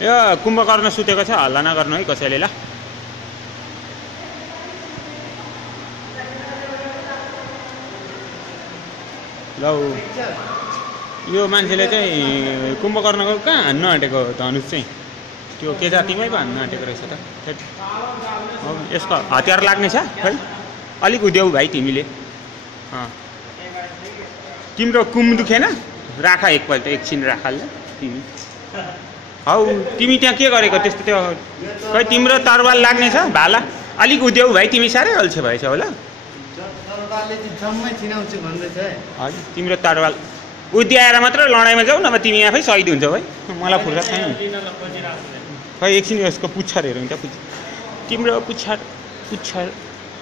यो कुम्भकर्ण सुतेको छ, हल्ला नगर्नु है कसैले ल। ल यो मान्छेले चाहिँ कुम्भकर्णको कहाँ हान्नु आँटेको धनुष चाहिँ त्यो के जातिमै पो हान्नु आँटेको रहेछ त। यसको हतियार लाग्ने छ खै, अलिक उद्यौ भाइ तिमीले। तिम्रो कुम दुखेन? राख एकपल्ट, एकछिन राख ल तिमी। हौ तिमी त्यहाँ के गरेको त्यस्तो? त्यो खै तिम्रो तरवाल लाग्ने छ भाला, अलिक उद्यौ भाइ तिमी, साह्रै अल्छे भएछ होला। हजुर तिम्रो तरवाल उद्याएर मात्र लडाइँमा जाऊ, नभए तिमी आफै सहिद हुन्छौ है। मलाई फुर्सद छैन। खै एकछिन यसको पुच्छरहरू हुन्छ, तिम्रो पुच्छर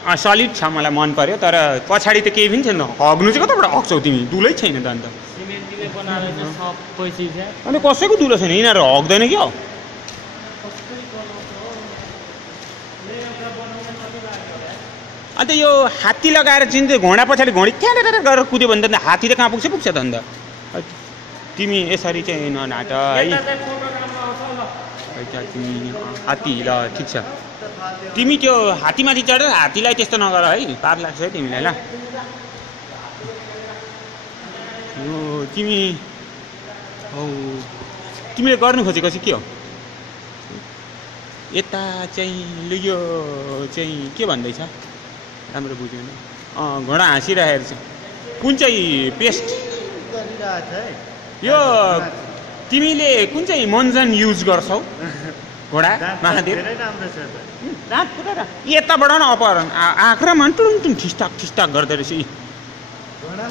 सलिड छ, मलाई मन पर्यो। तर पछाडि त केही पनि छैन, हग्नु चाहिँ कताबाट हग्छौ तिमी? दुलै छैन त अन्त। अनि कसैको दुलो छैन, यिनीहरू हग्दैन क्या। अन्त यो हात्ती लगाएर चाहिँ घोडा पछाडि घोडी त्यहाँ गरेर कुद्यो भने त हात्ती त कहाँ पुग्छ त अन्त। तिमी यसरी चाहिँ ननाट है। हात्ती ल ठिक छ, तिमी त्यो हात्तीमाथि चढेर हात्तीलाई त्यस्तो नगर है, पाप लाग्छ है तिमीलाई ल। यो तिमीले गर्नु खोजेको चाहिँ के हो यता चाहिँ? यो चाहिँ के भन्दैछ राम्रो बुझेन। घोडा हाँसिरहेको छ। कुन चाहिँ पेस्ट यो तिमीले कुन चाहिँ मन्जन युज गर्छौ घोडा महादेव? रात पुरा यताबाट न अपहरण आँक्रामा टुङ ठिस्टाक ठिस्टाक गर्दो रहेछ।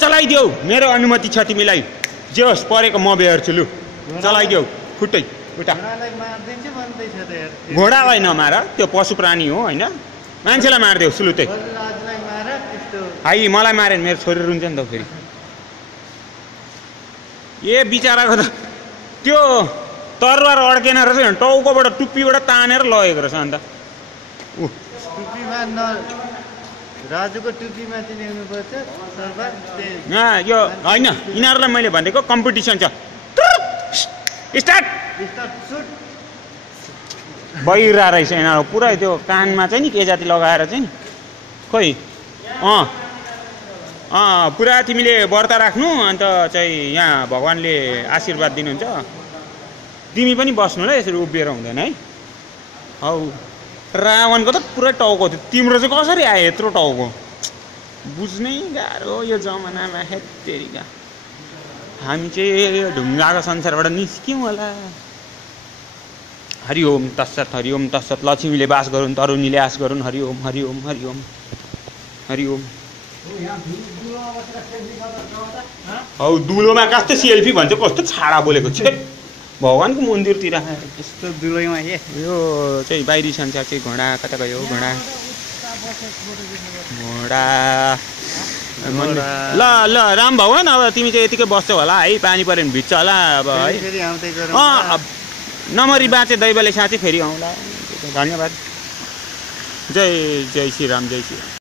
चलाइदेऊ, मेरो अनुमति छ तिमीलाई। जे होस् परेको म बेहोर्छु, लु चलाइदेऊ खुट्टै उता। घोडालाई नमार, त्यो पशु प्राणी हो होइन, मान्छेलाई मारिदेऊ सुलुतै। हाई मलाई मारेन, मेरो छोरी रुन्छ नि त फेरि। ए बिचराको त त्यो तरवार अड्केन रहेछ, टाउकोबाट टुप्पीबाट तानेर लगेको रहेछ। अन्त राजुको टुप्पीमा चाहिँ ल्याउनुपर्छ तरवार। यो होइन, यिनीहरूलाई मैले भनेको कम्पिटिसन छ। स्टार्ट बहिरा रहेछ यिनीहरू पुरै। त्यो कानमा चाहिँ नि के जाति लगाएर चाहिँ नि खोइ पुरा तिमीले व्रत राख्नु, अन्त चाहिँ यहाँ भगवान्ले आशीर्वाद दिनुहुन्छ। तिमी पनि बस्नु ल, यसरी उभिएर हुँदैन है। हौ रावणको त पुरै टाउको थियो, तिम्रो चाहिँ कसरी आयो यत्रो टाउको? बुझ्नै गाह्रो यो जमानामा। हेत्तेरिका हामी चाहिँ ढुङ्गाको संसारबाट निस्क्यौँ होला। हरिओम तत्सत, हरिओम तत्सत। लक्ष्मीले बास गरून्, तरुणीले आस गरून्। हरिओम हरिओम हरिओम हरिओम। हौ दुलोमा कस्तो सेल्फी भन्छ, कस्तो छाडा बोलेको छ भगवान्को मन्दिरतिर। यस्तो दुलोमा यो चाहिँ बाहिरी संसार चाहिँ घोडा कता गयो? घोडा ल ल राम भगवान, अब तिमी चाहिँ यतिकै बस्छौ होला है, पानी पऱ्यो भने भिज्छ होला अब है। नमरी बाँचे दैवले साँच्चै फेरि आउँला। धन्यवाद। जय जय श्री राम, जय श्री राम।